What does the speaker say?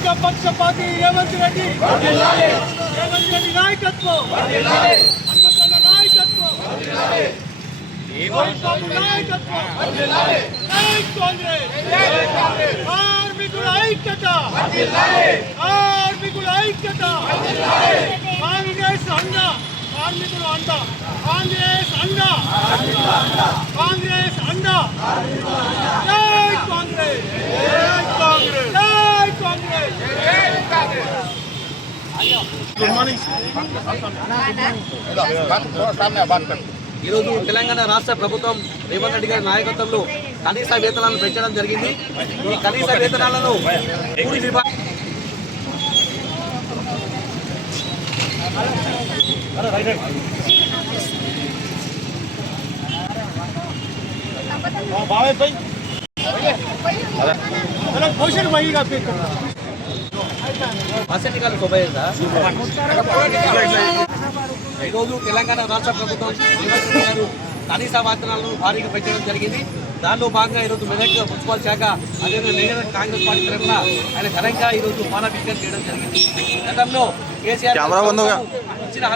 కార్మిక పక్షపాతి రేవంత్ రెడ్డి నాయకత్వం, హనుమంతన్న నాయకత్వం, నాయకత్వం, కార్మికుల ఐక్యత, కార్మికుల ఐక్యత, కాంగ్రెస్ అండ, కార్మికుల అండ, కాంగ్రెస్ అండ, కాంగ్రెస్ అండ, జై కాంగ్రెస్, జై కాంగ్రెస్, జై కాంగ్రెస్, జై కాంగ్రెస్. Good morning. ఈరోజు తెలంగాణ రాష్ట్ర ప్రభుత్వం రేవంత్ రెడ్డి గారి నాయకత్వంలో కనీస వేతనాలను పెంచడం జరిగింది. ఈ కనీస వేతనాలను ఈరోజు తెలంగాణ రాష్ట్ర ప్రభుత్వం కనీస వేతనాలను భారీగా పెంచడం జరిగింది. దానిలో భాగంగా ఈరోజు మెదక్ మున్సిపల్ శాఖ అదేవిధంగా కాంగ్రెస్ పార్టీ తరఫున ఆయన ఘనంగా ఈరోజు మానవ విజ్ఞప్తి చేయడం జరిగింది. గతంలో కేసీఆర్ ఇచ్చిన